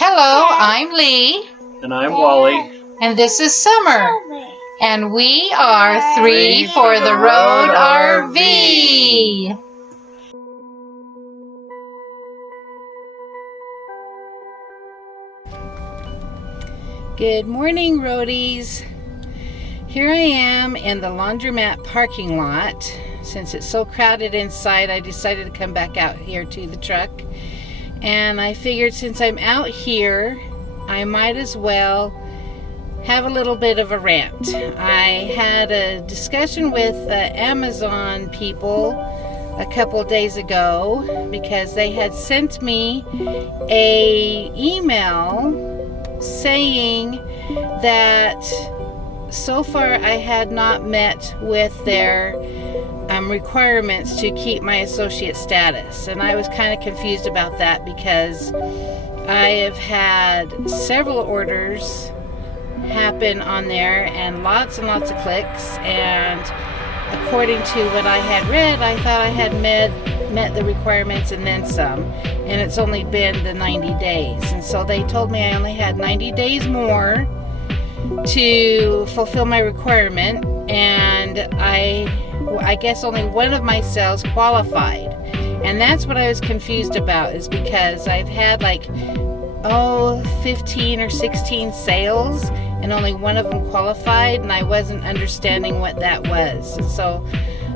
Hello, I'm Lee. And I'm Wally. And this is Summer. And we are Three for the Road RV. Good morning, roadies. Here I am in the laundromat parking lot. Since it's so crowded inside, I decided to come back out here to the truck. And I figured since I'm out here, I might as well have a little bit of a rant. I had a discussion with the Amazon people a couple days ago because they had sent me a email saying that so far I had not met with their requirements to keep my associate status, and I was kind of confused about that because I have had several orders happen on there and lots of clicks, and according to what I had read, I thought I had met the requirements and then some, and it's only been the 90 days, and so they told me I only had 90 days more to fulfill my requirement, and I guess only one of my sales qualified. And that's what I was confused about, is because I've had 15 or 16 sales and only one of them qualified, and I wasn't understanding what that was. And so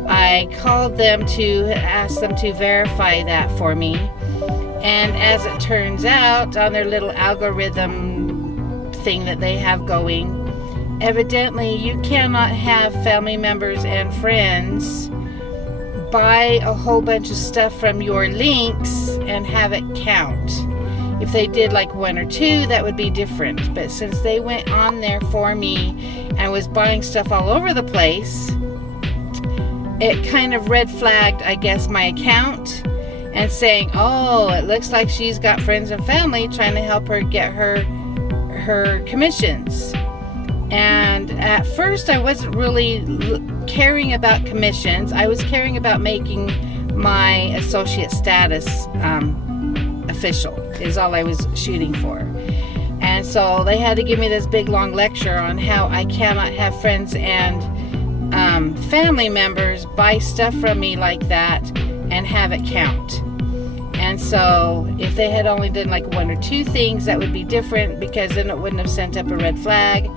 I called them to ask them to verify that for me. And as it turns out, on their little algorithm thing that they have going, evidently you cannot have family members and friends buy a whole bunch of stuff from your links and have it count. If they did one or two, that would be different. But since they went on there for me and was buying stuff all over the place, it kind of red flagged, I guess, my account and saying, oh, it looks like she's got friends and family trying to help her get her commissions. And at first I wasn't really caring about commissions. I was caring about making my associate status official, is all I was shooting for. And so they had to give me this big long lecture on how I cannot have friends and family members buy stuff from me like that and have it count. And so if they had only done one or two things, that would be different, because then it wouldn't have sent up a red flag.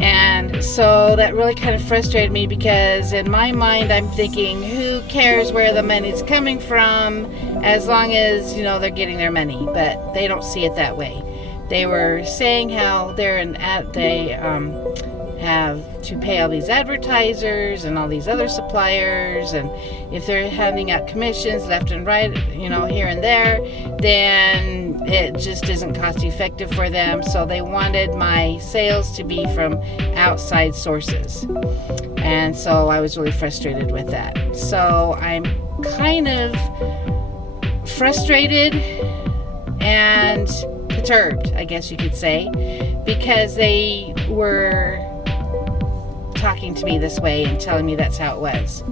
And so that really kind of frustrated me, because in my mind I'm thinking, who cares where the money's coming from, as long as they're getting their money. But they don't see it that way. They were saying how they have to pay all these advertisers and all these other suppliers, and if they're handing out commissions left and right, here and there, then it just isn't cost effective for them. So they wanted my sales to be from outside sources, and so I was really frustrated with that. So I'm kind of frustrated and perturbed, I guess you could say, because they were talking to me this way and telling me that's how it was.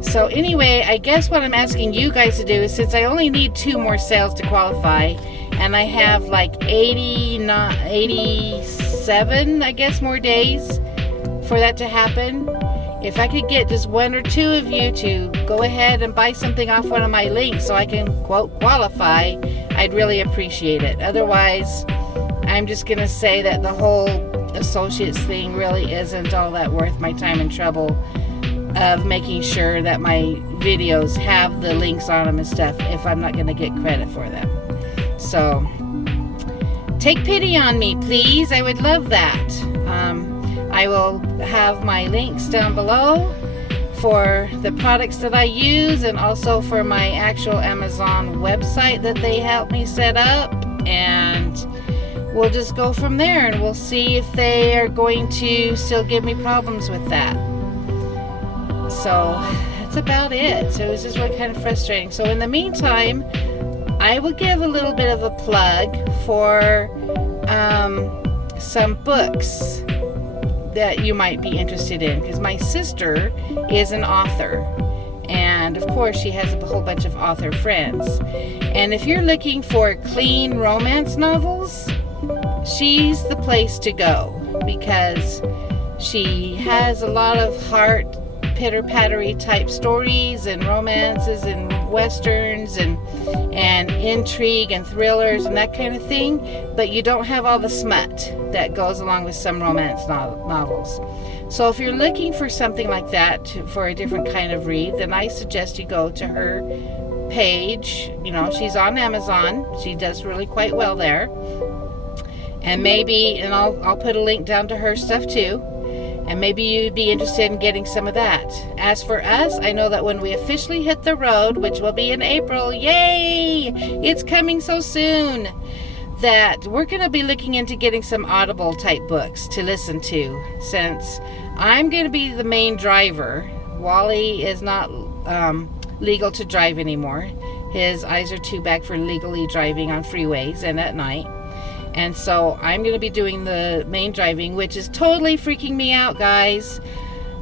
So anyway, I guess what I'm asking you guys to do is, since I only need 2 more sales to qualify, and I have 87, I guess, more days for that to happen, if I could get just 1 or 2 of you to go ahead and buy something off one of my links so I can, quote, qualify, I'd really appreciate it. Otherwise, I'm just going to say that the whole associates thing really isn't all that worth my time and trouble of making sure that my videos have the links on them and stuff if I'm not going to get credit for them. So take pity on me, please. I would love that. I will have my links down below for the products that I use, and also for my actual Amazon website that they helped me set up, and we'll just go from there, and we'll see if they are going to still give me problems with that. So that's about it. So it was just really kind of frustrating. So in the meantime, I will give a little bit of a plug for some books that you might be interested in, because my sister is an author, And of course, she has a whole bunch of author friends. And if you're looking for clean romance novels, she's the place to go, because she has a lot of heart pitter-pattery type stories and romances and westerns and intrigue and thrillers and that kind of thing, but you don't have all the smut that goes along with some romance novels. So if you're looking for something like that for a different kind of read, then I suggest you go to her page. She's on Amazon. She does really quite well there. And I'll put a link down to her stuff too. And maybe you'd be interested in getting some of that. As for us, I know that when we officially hit the road, which will be in April, yay! It's coming so soon, that we're going to be looking into getting some Audible type books to listen to, since I'm going to be the main driver. Wally is not legal to drive anymore. His eyes are too bad for legally driving on freeways and at night. And so I'm going to be doing the main driving, which is totally freaking me out, guys.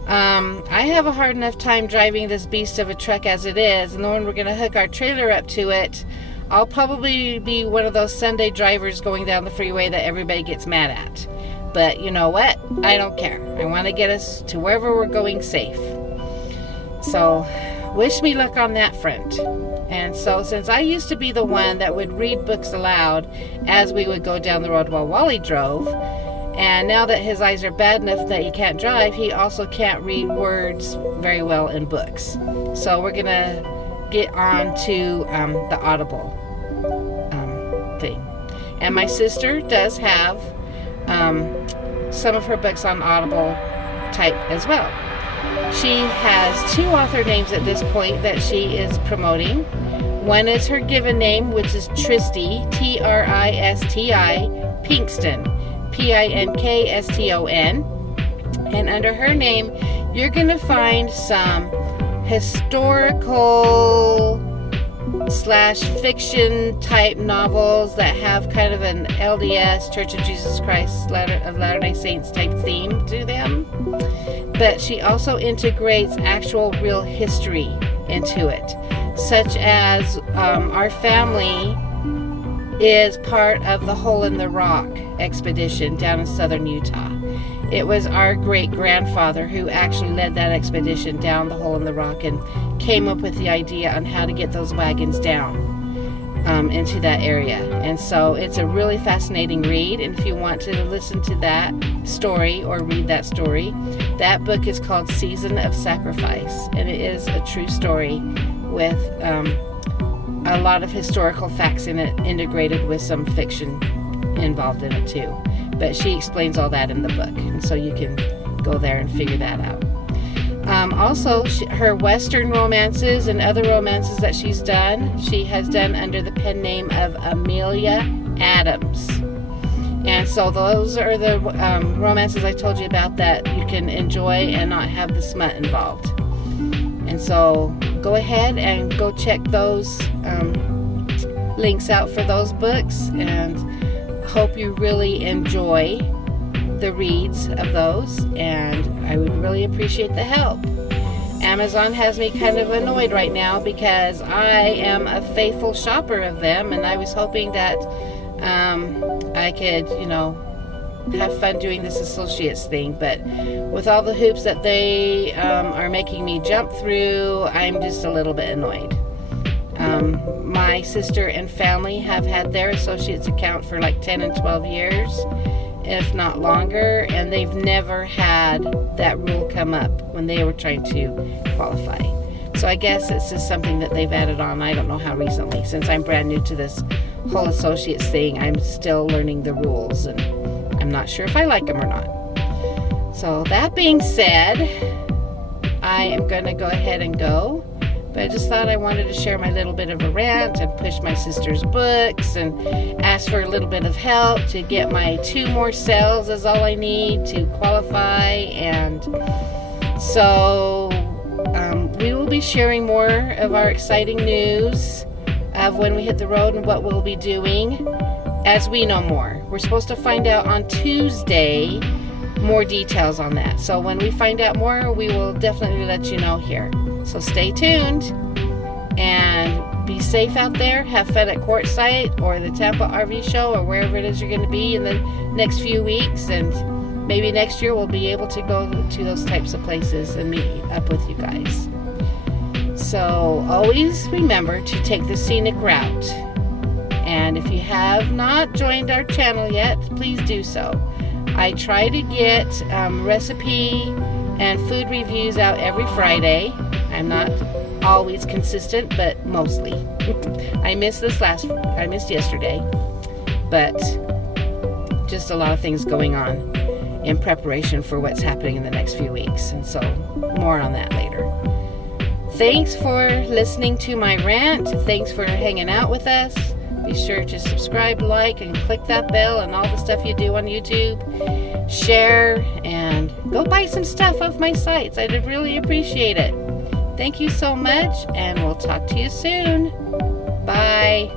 I have a hard enough time driving this beast of a truck as it is, and then when we're going to hook our trailer up to it, I'll probably be one of those Sunday drivers going down the freeway that everybody gets mad at. But you know what? I don't care. I want to get us to wherever we're going safe. So wish me luck on that front. And so since I used to be the one that would read books aloud as we would go down the road while Wally drove, and now that his eyes are bad enough that he can't drive, he also can't read words very well in books. So we're going to get on to the Audible thing. And my sister does have some of her books on Audible type as well. She has 2 author names at this point that she is promoting. One is her given name, which is Tristi, Tristi Pinkston, Pinkston. And under her name, you're going to find some historical / fiction type novels that have kind of an LDS, Church of Jesus Christ of Latter-day Saints type theme to them. But she also integrates actual real history into it, such as our family is part of the Hole in the Rock expedition down in southern Utah. It was our great-grandfather who actually led that expedition down the Hole in the Rock and came up with the idea on how to get those wagons down into that area. And so it's a really fascinating read, and if you want to listen to that story or read that story, that book is called Season of Sacrifice, and it is a true story with a lot of historical facts in it, integrated with some fiction involved in it too. But she explains all that in the book, and so you can go there and figure that out. Also, her Western romances and other romances that she has done under the pen name of Amelia Adams. And so those are the romances I told you about that you can enjoy and not have the smut involved. And so go ahead and go check those links out for those books, and hope you really enjoy the reads of those, and I would really appreciate the help. Amazon has me kind of annoyed right now because I am a faithful shopper of them, and I was hoping that I could, have fun doing this associates thing, but with all the hoops that they are making me jump through, I'm just a little bit annoyed. My sister and family have had their associates account for like 10 and 12 years, if not longer, and they've never had that rule come up when they were trying to qualify. So I guess it's just something that they've added on. I don't know how recently. Since I'm brand new to this whole associates thing, I'm still learning the rules, and I'm not sure if I like them or not. So that being said, I am going to go ahead and go. But I just thought I wanted to share my little bit of a rant and push my sister's books and ask for a little bit of help to get my 2 more sales is all I need to qualify. And so we will be sharing more of our exciting news of when we hit the road and what we'll be doing as we know more. We're supposed to find out on Tuesday more details on that. So when we find out more, we will definitely let you know here. So stay tuned and be safe out there. Have fun at Quartzsite or the Tampa RV show or wherever it is you're going to be in the next few weeks. And maybe next year we'll be able to go to those types of places and meet up with you guys. So always remember to take the scenic route. And if you have not joined our channel yet, please do so. I try to get recipe and food reviews out every Friday. I'm not always consistent, but mostly. I missed yesterday, but just a lot of things going on in preparation for what's happening in the next few weeks, and so more on that later. Thanks for listening to my rant. Thanks for hanging out with us. Be sure to subscribe, like, and click that bell and all the stuff you do on YouTube. Share and go buy some stuff off my sites. I'd really appreciate it. Thank you so much, and we'll talk to you soon. Bye.